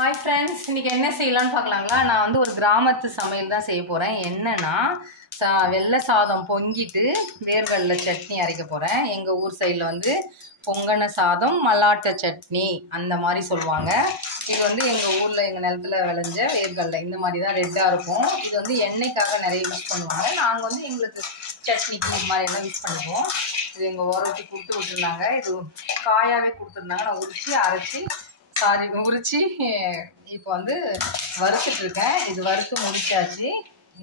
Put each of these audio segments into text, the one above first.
Hi friends, இன்றைக்கி என்ன செய்யலான்னு பார்க்கலாங்களா? நான் வந்து ஒரு கிராமத்து சமையல் தான் செய்ய போகிறேன். என்னென்னா வெள்ளை சாதம் பொங்கிட்டு வேர்கடலை சட்னி அரைக்க போகிறேன். எங்கள் ஊர் சைடில் வந்து பொங்கன சாதம் மல்லாட்டை சட்னி அந்த மாதிரி சொல்லுவாங்க. இது வந்து எங்கள் ஊரில் எங்கள் நிலத்தில் விளைஞ்ச வேர்கடலை இந்த மாதிரி தான் ரெட்டாக இருக்கும். இது வந்து எண்ணெய்க்காக நிறைய யூஸ் பண்ணுவாங்க. நாங்கள் வந்து எங்களுக்கு சட்னிக்கு இது மாதிரி எல்லாம் யூஸ் பண்ணுவோம். இது எங்கள் ஓரத்தி கொடுத்து விட்டுருந்தாங்க. இது காயாகவே கொடுத்துருந்தாங்க. நான் உரித்து இப்போ வந்து வறுத்துட்டு இருக்கேன். இது வறுத்து முடிச்சாச்சு.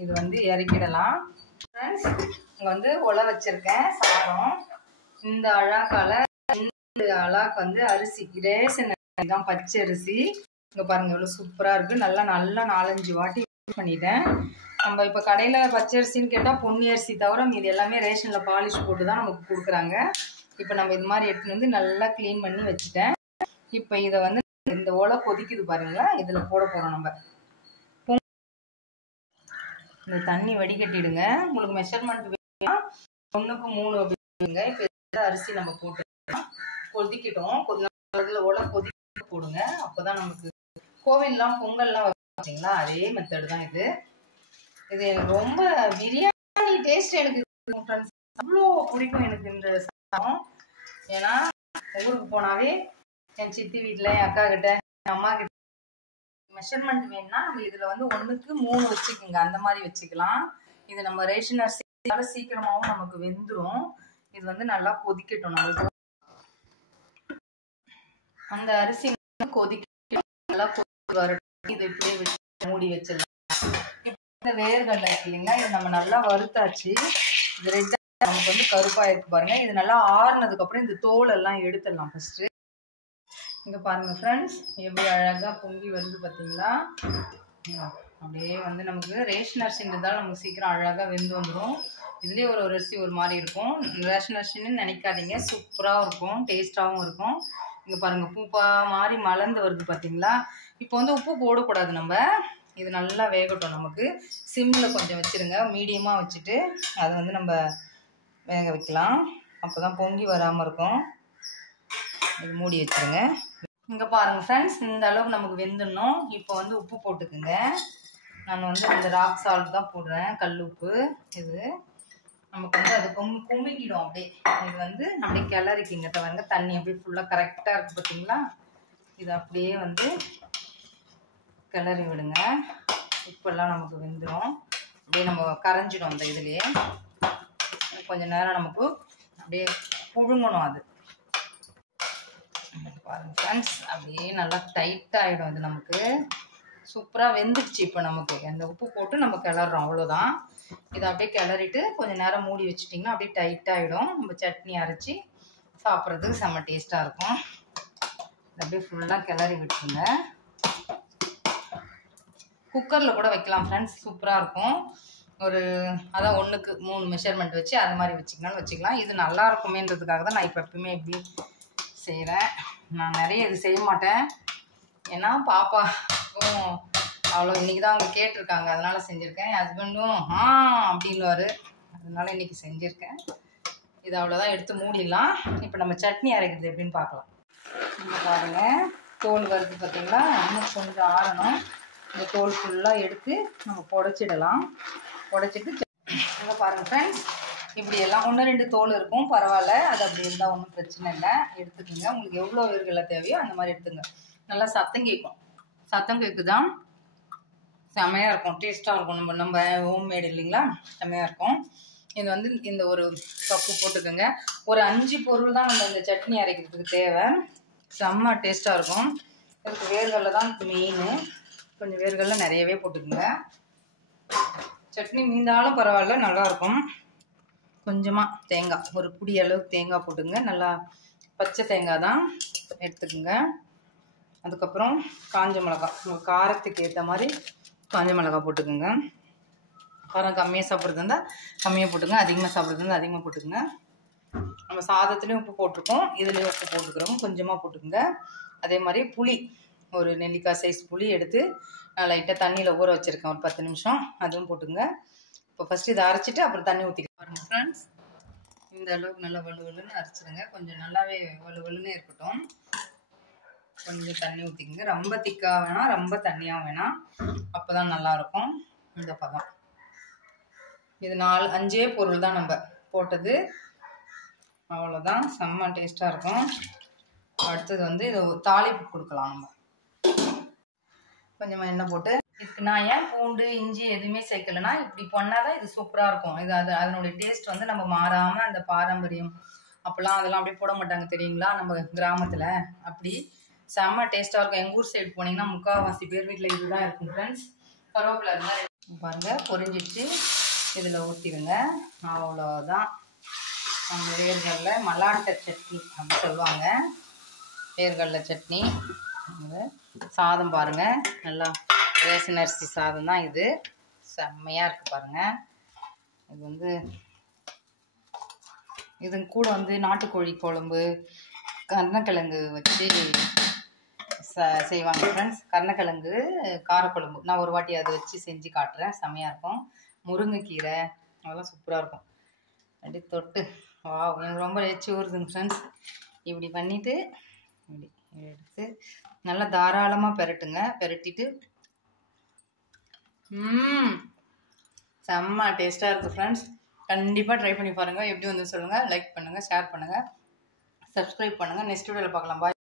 இது வந்து இறக்கிடலாம். ஃப்ரெண்ட்ஸ், இங்கே வந்து உலை வச்சிருக்கேன் சாதம். இந்த அழாக்கால இந்த அழாக்கு வந்து அரிசி ரேஷன் தான், பச்சை அரிசி. இங்கே பாருங்க எவ்வளோ சூப்பராக இருக்குது. நல்லா 4-5 வாட்டி யூஸ் பண்ணிட்டேன். நம்ம இப்போ கடையில் பச்சை அரிசின்னு கேட்டால் பொன்னி அரிசி தவிர இது எல்லாமே ரேஷனில் பாலிஷ் போட்டு தான் நமக்கு கொடுக்குறாங்க. இப்போ நம்ம இது மாதிரி எடுத்துகிட்டு வந்து நல்லா க்ளீன் பண்ணி வச்சுட்டேன். இப்போ இதை வந்து இந்த ஓலை கொதிக்குது பாருங்களா, இதில் போட போகிறோம். நம்ம இந்த தண்ணி வடிகட்டிடுங்க. உங்களுக்கு மெஷர்மெண்ட் வேணும்னா 1க்கு 3 அப்படிங்க. இப்போ அரிசி நம்ம போட்டு கொதிக்கிட்டோம். அதில் ஓலை கொதிக்க போடுங்க. அப்போ தான் நமக்கு கோவில்லாம் பொங்கல்லாம் வச்சிங்களா, அதே மெத்தடு தான் இது. இது எனக்கு ரொம்ப பிரியாணி டேஸ்ட் எனக்கு அவ்வளோ பிடிக்கும் எனக்கு இந்த சாதம். ஏன்னா ஊருக்கு போனாவே என் சித்தி வீட்டில், என் அக்கா கிட்ட, என் அம்மா கிட்ட மெஷர்மெண்ட் வேணும்னா நம்ம இதில் வந்து 1க்கு 3 வச்சுக்கோங்க. அந்த மாதிரி வச்சுக்கலாம். இது நம்ம ரேஷன் அரிசியால சீக்கிரமாகவும் நமக்கு வெந்துடும். இது வந்து நல்லா கொதிக்கட்டும். நம்மளுக்கு அந்த அரிசி கொதிக்க நல்லா வரட்டும். இது இப்படியே வச்சு மூடி வச்சிடலாம். இந்த வேர்கடலை இருக்கு இல்லைங்களா, இது நம்ம நல்லா வறுத்தாச்சு. இது ரெட்டா நமக்கு வந்து கருப்பாக இருக்கு பாருங்க. இது நல்லா ஆறுனதுக்கப்புறம் இந்த தோல் எல்லாம் எடுத்துடலாம். ஃபர்ஸ்ட் இங்கே பாருங்க ஃப்ரெண்ட்ஸ், எப்படி அழகாக பொங்கி வருது பார்த்தீங்களா. அப்படியே வந்து நமக்கு ரேஷன் அரிசின்றதால நமக்கு சீக்கிரம் அழகாக வெந்து வந்துடும். இதுலேயே ஒரு அரிசி ஒரு மாதிரி இருக்கும். ரேஷன் அரிசின்னு நினைக்காதீங்க, சூப்பராக இருக்கும், டேஸ்ட்டாகவும் இருக்கும். இங்கே பாருங்கள் பூப்பா மாதிரி மலர்ந்து வருது பார்த்தீங்களா. இப்போ வந்து உப்பு போடக்கூடாது. நம்ம இது நல்லா வேகட்டும். நமக்கு சிம்மில் கொஞ்சம் வச்சுருங்க, மீடியமாக வச்சுட்டு அதை வந்து நம்ம வேக வைக்கலாம். அப்போ தான் பொங்கி வராமல் இருக்கும். இது மூடி வச்சுருங்க. இங்கே பாருங்கள் ஃப்ரெண்ட்ஸ், இந்த அளவுக்கு நமக்கு வெந்துடணும். இப்போ வந்து உப்பு போட்டுக்குங்க. நான் வந்து இந்த ராக் சால்ட் தான் போடுறேன், கல் உப்பு. இது நமக்கு வந்து அது குமிக்கிடும் அப்படியே. இது வந்து அப்படியே கிளறிக்கிங்க. தவிர தண்ணி அப்படியே ஃபுல்லாக கரெக்டாக இருக்குது பார்த்தீங்களா. இது அப்படியே வந்து கிளறி விடுங்க. உப்பெல்லாம் நமக்கு வெந்துடும். அப்படியே நம்ம கரைஞ்சிடும். அந்த இதுலேயே கொஞ்சம் நேரம் நமக்கு அப்படியே புழுங்கணும். அது பாருங்க ஃப்ரெண்ட்ஸ், அப்படியே நல்லா டைட்டாக ஆகிடும். அது நமக்கு சூப்பராக வெந்துடுச்சு. இப்போ நமக்கு அந்த உப்பு போட்டு நம்ம கிளறோம், அவ்வளோதான். இதை அப்படியே கிளறிட்டு கொஞ்சம் நேரம் மூடி வச்சுட்டிங்கன்னா அப்படியே டைட்டாகிடும். நம்ம சட்னி அரைச்சி சாப்பிட்றதுக்கு செம்ம டேஸ்ட்டாக இருக்கும். அப்படியே ஃபுல்லாக கிளறி விட்டுருங்க. குக்கரில் கூட வைக்கலாம் ஃப்ரெண்ட்ஸ், சூப்பராக இருக்கும். ஒரு அதான் 1க்கு 3 மெஷர்மெண்ட் வச்சு அது மாதிரி வச்சுக்கலாம்னு வச்சுக்கலாம். இது நல்லா இருக்குமேன்றதுக்காக தான் நான் இப்போ எப்பவுமே எப்படி செய்கிறேன். நான் நிறைய இது செய்ய மாட்டேன். ஏன்னா பாப்பாவும் அவ்வளோ இன்றைக்கி தான் அவங்க கேட்டிருக்காங்க, அதனால் செஞ்சுருக்கேன். என் ஹஸ்பண்டும் அப்படின்னுவார், அதனால இன்றைக்கி செஞ்சுருக்கேன். இது அவ்வளோதான். எடுத்து மூடிடலாம். இப்போ நம்ம சட்னி அரைக்கிறது எப்படின்னு பார்க்கலாம். இங்கே பாருங்கள், தோல் வருது பார்த்தீங்களா. இன்னும் கொஞ்சம் ஆறணும். இந்த தோல் ஃபுல்லாக எடுத்து நம்ம புடைச்சிடலாம். புடைச்சிட்டு இங்கே பாருங்கள் ஃப்ரெண்ட்ஸ், இப்படி எல்லாம் 1-2 தோல் இருக்கும், பரவாயில்ல. அது அப்படி இருந்தால் ஒன்றும் பிரச்சனை இல்லை. எடுத்துக்கோங்க. உங்களுக்கு எவ்வளோ வேர்கடலை தேவையோ அந்த மாதிரி எடுத்துங்க. நல்லா சத்தம் கேட்கும். சத்தம் கேட்குதான் செம்மையாக இருக்கும், டேஸ்ட்டாக இருக்கும். நம்ம ஹோம்மேடு இல்லைங்களா, செம்மையாக இருக்கும். இது வந்து இந்த ஒரு கப்பு போட்டுக்கோங்க. ஒரு 5 பொருள் தான் நம்ம இந்த சட்னி அரைக்கிறதுக்கு தேவை. செம்ம டேஸ்ட்டாக இருக்கும். இதுக்கு வேர்கடலை தான் மெயின். கொஞ்சம் வேர்கடலை நிறையவே போட்டுக்கோங்க. சட்னி மீந்தாலும் பரவாயில்ல, நல்லாயிருக்கும். கொஞ்சமாக தேங்காய், ஒரு புடி அளவுக்கு தேங்காய் போட்டுங்க. நல்லா பச்சை தேங்காய் தான் எடுத்துக்கோங்க. அதுக்கப்புறம் காஞ்ச மிளகா, உங்கள் காரத்துக்கு ஏற்ற மாதிரி காஞ்ச மிளகா போட்டுக்கோங்க. காரம் கம்மியாக சாப்பிட்றது இருந்தால் கம்மியாக போட்டுங்க, அதிகமாக சாப்பிட்றது இருந்தால் அதிகமாக போட்டுக்கோங்க. நம்ம சாதத்துலேயும் உப்பு போட்டிருக்கோம், இதுலேயும் உப்பு போட்டுக்கிறோம், கொஞ்சமாக போட்டுக்கோங்க. அதே மாதிரி புளி, ஒரு நெல்லிக்காய் சைஸ் புளி எடுத்து நான் லைட்டாக தண்ணியில் ஊற வச்சுருக்கேன், ஒரு 10 நிமிஷம். அதுவும் போட்டுங்க. இப்போ ஃபஸ்ட்டு இதை அரைச்சிட்டு அப்புறம் தண்ணி ஊற்றிக்க பாருங்கள் ஃப்ரெண்ட்ஸ். இந்த அளவுக்கு நல்லா வலுவலுன்னு அரைச்சிடுங்க. கொஞ்சம் நல்லாவே வலுவலுன்னு இருக்கட்டும். கொஞ்சம் தண்ணி ஊற்றிக்கங்க. ரொம்ப திக்காக வேணாம், ரொம்ப தண்ணியாக வேணாம். அப்போ தான் நல்லாயிருக்கும். இந்த பதம். இது 4-5 பொருள் தான் நம்ம போட்டது. அவ்வளோதான். செம்ம டேஸ்ட்டாக இருக்கும். அடுத்தது வந்து இதை தாளிப்பு கொடுக்கலாம். நம்ம கொஞ்சமாக எண்ணெய் போட்டு, இதுக்கு நான் ஏன் பூண்டு இஞ்சி எதுவுமே சேர்க்கலைன்னா, இப்படி பண்ணாதான் இது சூப்பராக இருக்கும். இது அதனுடைய டேஸ்ட் வந்து நம்ம மாறாமல் அந்த பாரம்பரியம் அப்போல்லாம் அதெல்லாம் அப்படியே போட மாட்டாங்க தெரியுங்களா, நம்ம கிராமத்தில். அப்படி செம்ம டேஸ்ட்டாக இருக்கும். எங்கள் ஊர் சைடு போனீங்கன்னா முக்கால்வாசி பேர் வீட்டில் இதுதான் இருக்கும் ஃப்ரெண்ட்ஸ். கருவேப்பிலை இருந்தால் பாருங்கள் பொரிஞ்சிடுச்சு. இதில் ஊற்றிடுங்க. அவ்வளோதான். நம்ம வேர்கடலை மல்லாட்டை சட்னி அப்படி சொல்லுவாங்க. வேர்கடலை சட்னி. சாதம் பாருங்கள், நல்லா ரேஷன் அரிசி சாதம் தான் இது. செம்மையாக இருக்குது பாருங்கள். இது வந்து இது கூட வந்து நாட்டுக்கோழி குழம்பு, கருணக்கிழங்கு வச்சு செய்வாங்க ஃப்ரெண்ட்ஸ். கருணக்கிழங்கு காரக்குழம்பு நான் ஒரு வாட்டி அதை வச்சு செஞ்சு காட்டுறேன். செம்மையாக இருக்கும். முருங்கைக்கீரை அதெல்லாம் சூப்பராக இருக்கும். அப்படி தொட்டு எனக்கு ரொம்ப எச்சி ஊறுதுங்க ஃப்ரெண்ட்ஸ். இப்படி பண்ணிவிட்டு இப்படி எடுத்து நல்லா தாராளமாக பெரட்டுங்க. பெரட்டிட்டு செம்ம டேஸ்ட்டாக இருக்குது ஃப்ரெண்ட்ஸ். கண்டிப்பாக ட்ரை பண்ணி பாருங்கள். எப்படி வந்து சொல்லுங்கள். லைக் பண்ணுங்கள், ஷேர் பண்ணுங்கள், சப்ஸ்கிரைப் பண்ணுங்கள். நெக்ஸ்ட் வீடியோவில் பார்க்கலாம். பாய்.